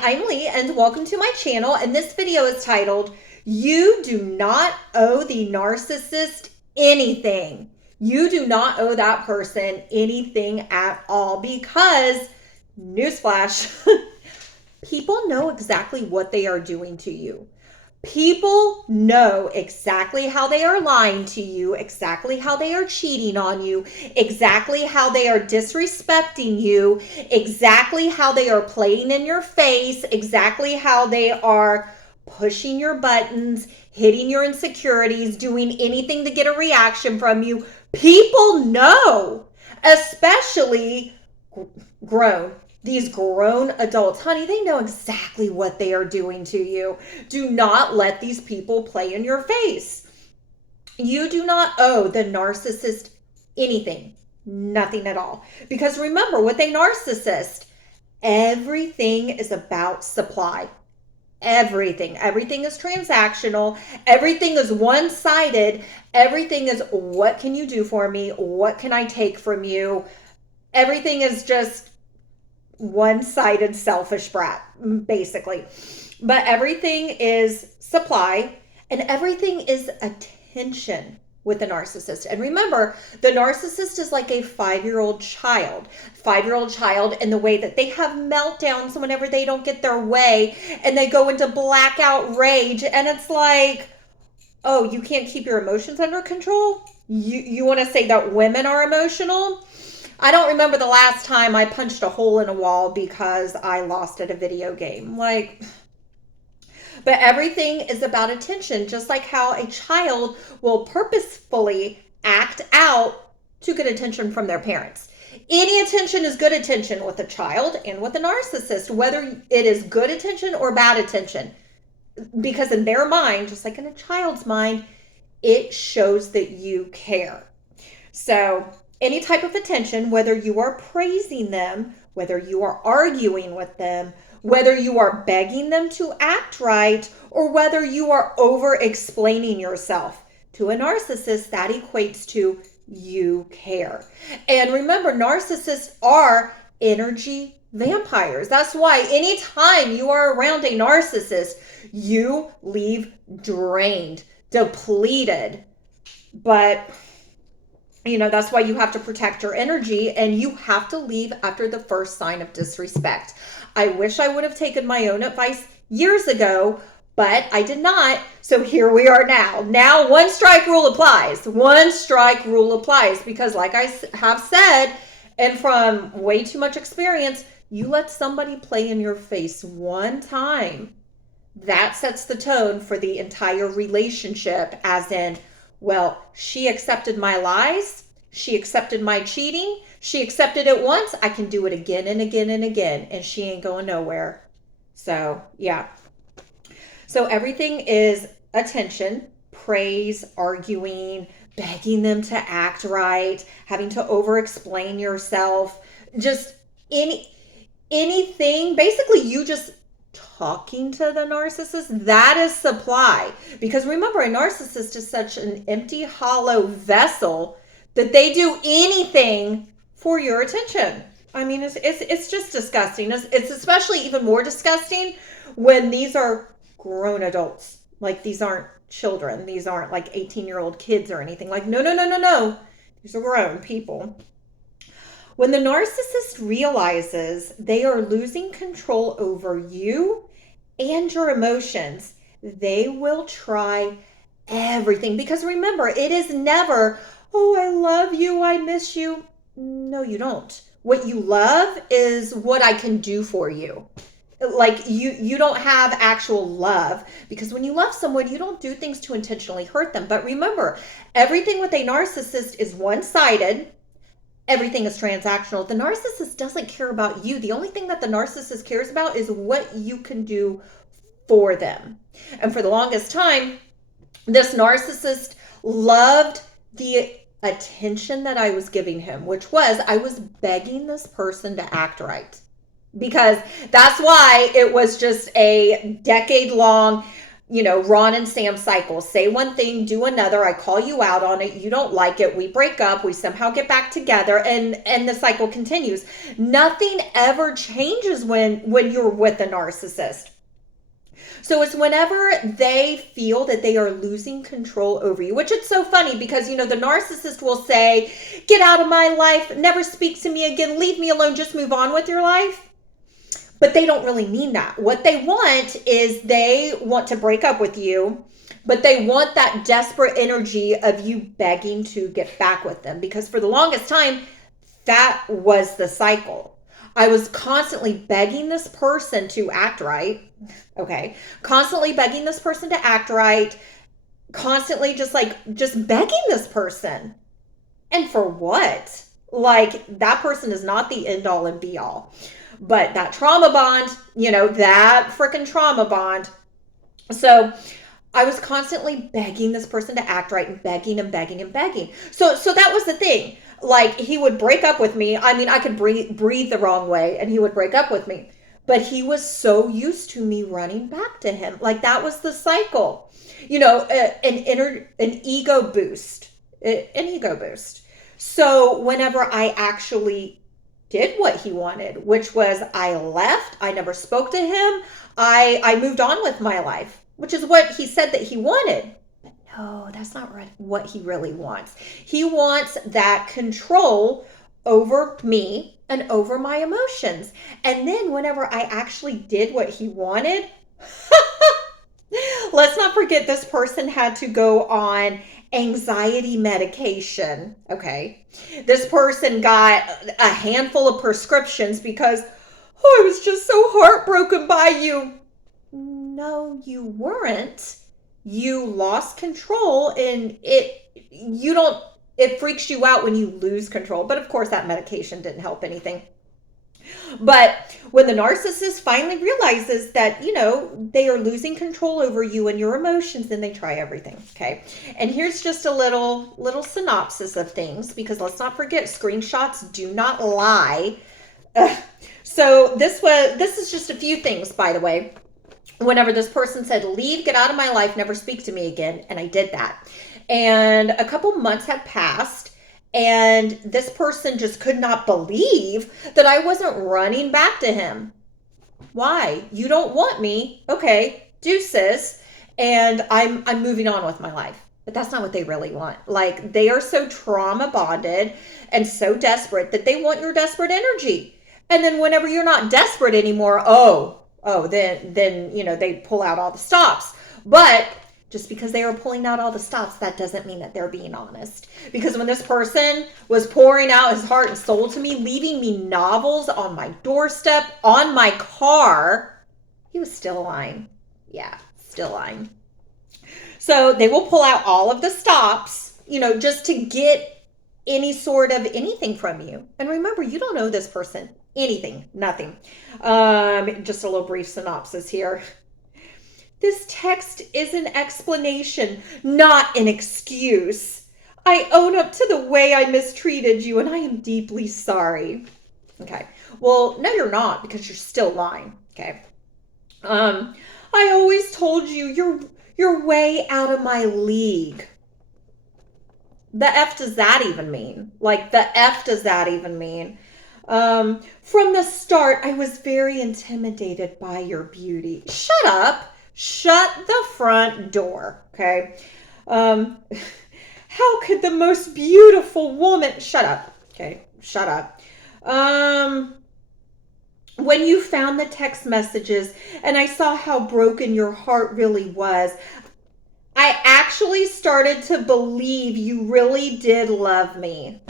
Hi, I'm Lee and welcome to my channel, and this video is titled, You Do Not Owe the Narcissist Anything. You do not owe that person anything at all because, newsflash, people know exactly what they are doing to you. People know exactly how they are lying to you, exactly how they are cheating on you, exactly how they are disrespecting you, exactly how they are playing in your face, exactly how they are pushing your buttons, hitting your insecurities, doing anything to get a reaction from you. People know, especially grown. These grown adults, honey, they know exactly what they are doing to you. Do not let these people play in your face. You do not owe the narcissist anything, nothing at all. Because remember, with a narcissist, everything is about supply. Everything is transactional. Everything is one-sided. Everything is, what can you do for me? What can I take from you? Everything is just one-sided selfish brat, basically. But everything is supply and everything is attention with the narcissist. And remember, the narcissist is like a 5-year-old child. 5-year-old child in the way that they have meltdowns whenever they don't get their way and they go into blackout rage, and it's like, oh, you can't keep your emotions under control? You want to say that women are emotional? I don't remember the last time I punched a hole in a wall because I lost at a video game. But everything is about attention, just like how a child will purposefully act out to get attention from their parents. Any attention is good attention with a child and with a narcissist, whether it is good attention or bad attention. Because in their mind, just like in a child's mind, it shows that you care. So any type of attention, whether you are praising them, whether you are arguing with them, whether you are begging them to act right, or whether you are over explaining yourself, to a narcissist, that equates to you care. And remember, narcissists are energy vampires. That's why anytime you are around a narcissist, you leave drained, depleted. But that's why you have to protect your energy, and you have to leave after the first sign of disrespect. I wish I would have taken my own advice years ago, but I did not. So here we are now. Now, one strike rule applies. One strike rule applies because, like I have said, and from way too much experience, you let somebody play in your face one time, that sets the tone for the entire relationship, as in, well, she accepted my lies. She accepted my cheating. She accepted it once. I can do it again and again and again, and she ain't going nowhere. So, yeah. So everything is attention, praise, arguing, begging them to act right, having to over-explain yourself, just anything. Basically, you just talking to the narcissist, that is supply. Because remember, a narcissist is such an empty, hollow vessel that they do anything for your attention. I mean, it's just disgusting. It's especially even more disgusting when these are grown adults. Like, these aren't children. These aren't like 18-year-old kids or anything. Like, no. These are grown people. When the narcissist realizes they are losing control over you and your emotions, they will try everything. Because remember, it is never, oh, I love you, I miss you. No, you don't. What you love is what I can do for you. Like, you don't have actual love, because when you love someone, you don't do things to intentionally hurt them. But remember, everything with a narcissist is one-sided. Everything is transactional. The narcissist doesn't care about you. The only thing that the narcissist cares about is what you can do for them. And for the longest time, this narcissist loved the attention that I was giving him, which was I was begging this person to act right. Because that's why it was just a decade-long Ron and Sam cycle. Say one thing, do another. I call you out on it. You don't like it. We break up. We somehow get back together, and the cycle continues. Nothing ever changes when you're with a narcissist. So it's whenever they feel that they are losing control over you, which it's so funny because, the narcissist will say, get out of my life, never speak to me again, leave me alone, just move on with your life. But they don't really mean that. What they want is they want to break up with you, but they want that desperate energy of you begging to get back with them. Because for the longest time, that was the cycle. I was constantly begging this person to act right. Okay. Constantly begging this person to act right. Constantly just begging this person. And for what? That person is not the end all and be all. But that trauma bond, that freaking trauma bond. So I was constantly begging this person to act right and begging and begging and begging. So that was the thing. He would break up with me. I mean, I could breathe the wrong way and he would break up with me. But he was so used to me running back to him. That was the cycle. An ego boost. An ego boost. So whenever I actually did what he wanted, which was I left, I never spoke to him, I moved on with my life, which is what he said that he wanted. But no, that's not what he really wants. He wants that control over me and over my emotions. And then whenever I actually did what he wanted, let's not forget this person had to go on anxiety medication. Okay. This person got a handful of prescriptions because, I was just so heartbroken by you. No, you weren't. You lost control and it freaks you out when you lose control. But of course that medication didn't help anything. But when the narcissist finally realizes that, they are losing control over you and your emotions, then they try everything. Okay. And here's just a little synopsis of things, because let's not forget, screenshots do not lie. So this is just a few things, by the way. Whenever this person said, leave, get out of my life, never speak to me again. And I did that. And a couple months had passed. And this person just could not believe that I wasn't running back to him. Why? You don't want me. Okay, deuces. And I'm moving on with my life. But that's not what they really want. They are so trauma bonded and so desperate that they want your desperate energy. And then whenever you're not desperate anymore, then they pull out all the stops. But just because they are pulling out all the stops, that doesn't mean that they're being honest. Because when this person was pouring out his heart and soul to me, leaving me novels on my doorstep, on my car, he was still lying. Yeah, still lying. So they will pull out all of the stops, just to get any sort of anything from you. And remember, you don't owe this person anything, nothing. Just a little brief synopsis here. This text is an explanation, not an excuse. I own up to the way I mistreated you, and I am deeply sorry. Okay. Well, no, you're not, because you're still lying. Okay. I always told you you're way out of my league. The F does that even mean? The F does that even mean? From the start, I was very intimidated by your beauty. Shut up. Shut the front door, okay? How could the most beautiful woman... Shut up, okay? Shut up. When you found the text messages and I saw how broken your heart really was, I actually started to believe you really did love me.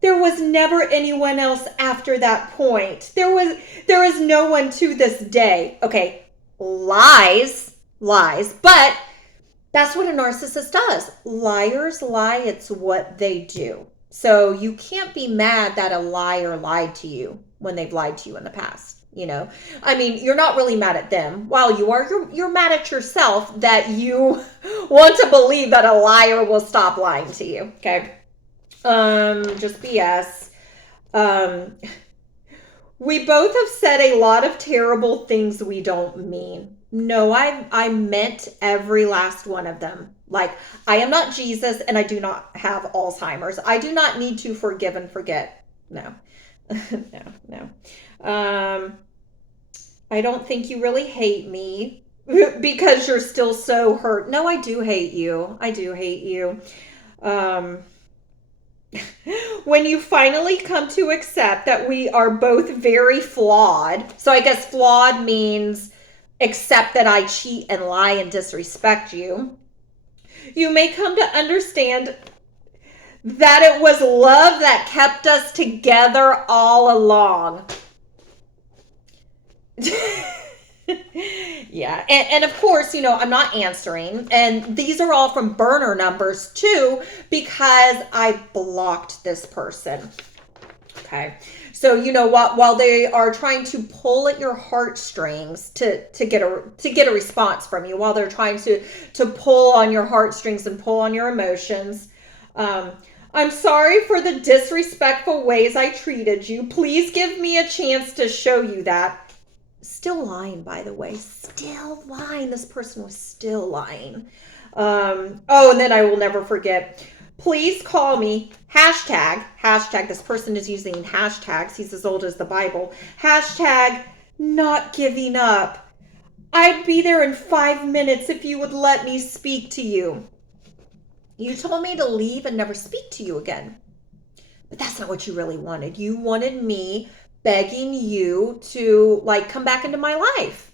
There was never anyone else after that point. There is no one to this day. Okay, lies, but that's what a narcissist does. Liars lie, it's what they do. So you can't be mad that a liar lied to you when they've lied to you in the past. I mean, you're not really mad at them. While you're mad at yourself that you want to believe that a liar will stop lying to you. Okay. Just BS. We both have said a lot of terrible things we don't mean. No, I meant every last one of them. Like, I am not Jesus and I do not have Alzheimer's. I do not need to forgive and forget. No. No. I don't think you really hate me because you're still so hurt. No, I do hate you. I do hate you. When you finally come to accept that we are both very flawed. So I guess flawed means accept that I cheat and lie and disrespect you. You may come to understand that it was love that kept us together all along. Yeah. And of course, I'm not answering. And these are all from burner numbers too, because I blocked this person. Okay. So you know what? While they are trying to pull at your heartstrings to get a response from you, while they're trying to pull on your heartstrings and pull on your emotions, I'm sorry for the disrespectful ways I treated you. Please give me a chance to show you that. Still lying, by the way. Still lying. This person was still lying. And then I will never forget. Please call me. Hashtag. This person is using hashtags. He's as old as the Bible. Hashtag not giving up. I'd be there in 5 minutes if you would let me speak to you. You told me to leave and never speak to you again. But that's not what you really wanted. You wanted me begging you to come back into my life.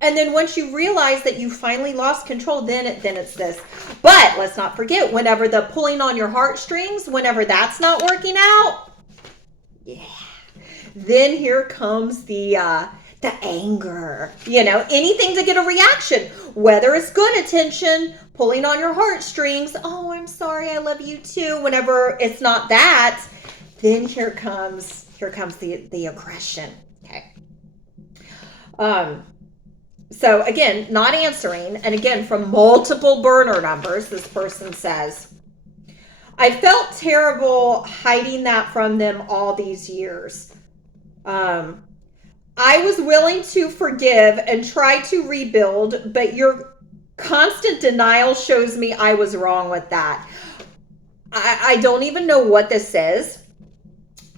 And then once you realize that you finally lost control, then it's this. But let's not forget, whenever the pulling on your heartstrings, whenever that's not working out, yeah, then here comes the anger, anything to get a reaction, whether it's good attention, pulling on your heartstrings. Oh, I'm sorry. I love you too. Whenever it's not that, then here comes the aggression. Okay. So again, not answering. And again, from multiple burner numbers, this person says, I felt terrible hiding that from them all these years. I was willing to forgive and try to rebuild, but your constant denial shows me I was wrong with that. I don't even know what this is.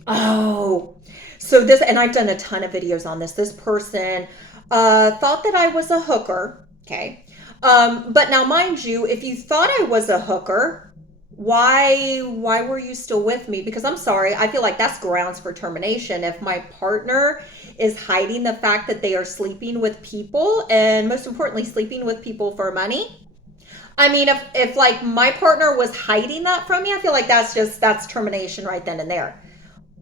Oh, so this, and I've done a ton of videos on this. This person thought that I was a hooker. Okay. But now mind you, if you thought I was a hooker, why were you still with me? Because I'm sorry, I feel like that's grounds for termination. If my partner is hiding the fact that they are sleeping with people, and most importantly, sleeping with people for money. I mean, if my partner was hiding that from me, I feel like that's termination right then and there.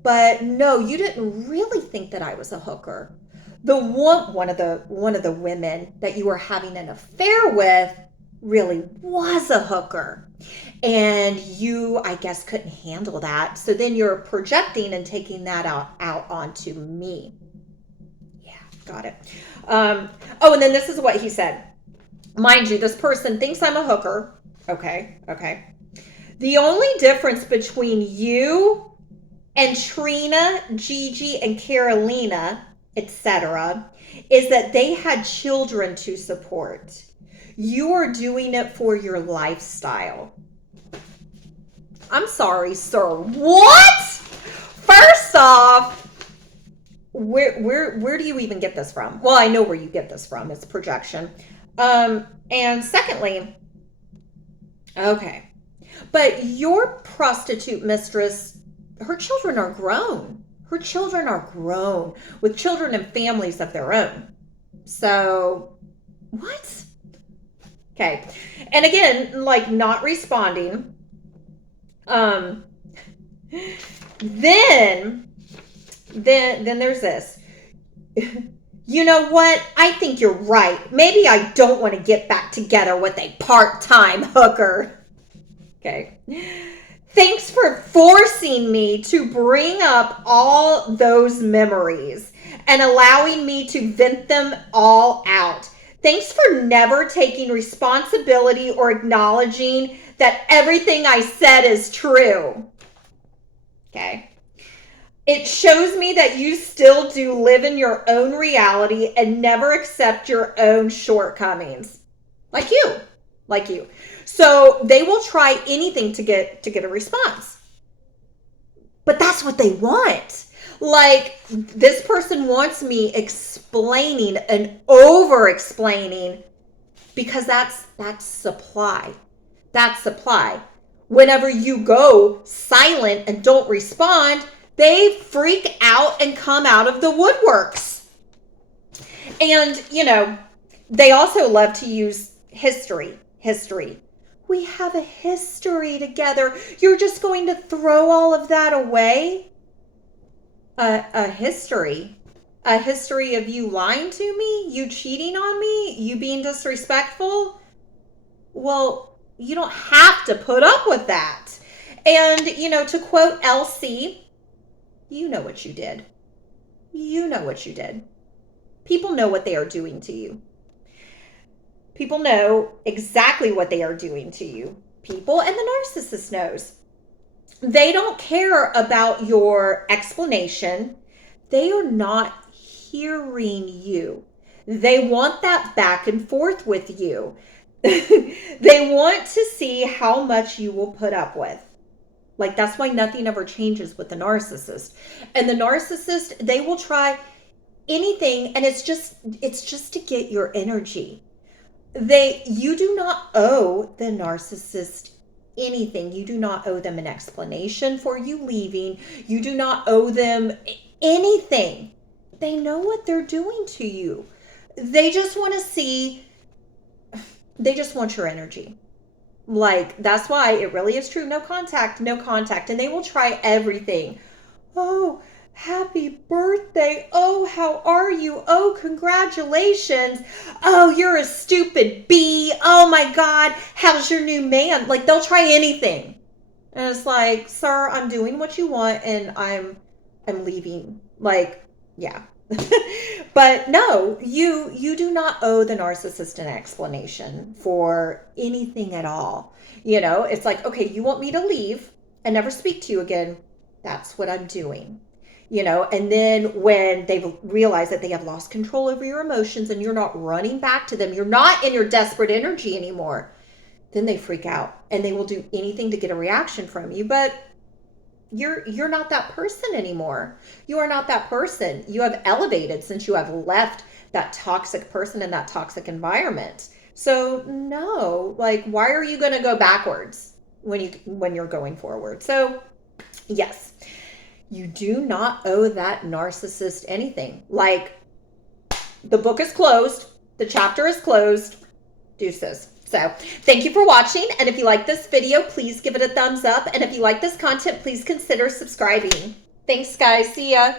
But no, you didn't really think that I was a hooker. One of the women that you were having an affair with really was a hooker. And you, I guess, couldn't handle that. So then you're projecting and taking that out onto me. Yeah, got it. And then this is what he said. Mind you, this person thinks I'm a hooker. Okay. The only difference between you and Trina, Gigi, and Carolina, etc., is that they had children to support. You are doing it for your lifestyle. I'm sorry, sir. What? First off, where do you even get this from? Well, I know where you get this from. It's projection. And secondly, okay, but your prostitute mistress, her children are grown. Her children are grown with children and families of their own. So, what? Okay. And again, not responding. Then there's this. You know what? I think you're right. Maybe I don't want to get back together with a part-time hooker. Okay. Thanks for forcing me to bring up all those memories and allowing me to vent them all out. Thanks for never taking responsibility or acknowledging that everything I said is true. Okay. It shows me that you still do live in your own reality and never accept your own shortcomings. Like you. Like you. So they will try anything to get a response. But that's what they want. Like, this person wants me explaining and over explaining, because that's supply. That's supply. Whenever you go silent and don't respond, they freak out and come out of the woodworks. And, they also love to use history. History. We have a history together. You're just going to throw all of that away? A history? A history of you lying to me? You cheating on me? You being disrespectful? Well, you don't have to put up with that. And, to quote Elsie, you know what you did. You know what you did. People know what they are doing to you. People know exactly what they are doing to you. People, and the narcissist knows. They don't care about your explanation. They are not hearing you. They want that back and forth with you. They want to see how much you will put up with. Like, that's why nothing ever changes with the narcissist. And the narcissist, they will try anything, and it's just to get your energy. You do not owe the narcissist anything. You do not owe them an explanation for you leaving. You do not owe them anything. They know what they're doing to you. They just want your energy. Like, that's why it really is true. No contact, no contact. And they will try everything. Oh, happy birthday. Oh, how are you? Oh, congratulations. Oh, you're a stupid bee. Oh my God, how's your new man? Like, they'll try anything. And it's like, sir, I'm doing what you want and I'm leaving. Like, yeah. But no, you do not owe the narcissist an explanation for anything at all. It's like, okay, you want me to leave and never speak to you again. That's what I'm doing. And then when they realize that they have lost control over your emotions and you're not running back to them, you're not in your desperate energy anymore, then they freak out and they will do anything to get a reaction from you. But you're not that person anymore. You are not that person. You have elevated since you have left that toxic person and that toxic environment. So no, like, why are you going to go backwards when you're going forward? So yes, you do not owe that narcissist anything. Like, the book is closed. The chapter is closed. Deuces. So thank you for watching. And if you like this video, please give it a thumbs up. And if you like this content, please consider subscribing. Thanks, guys. See ya.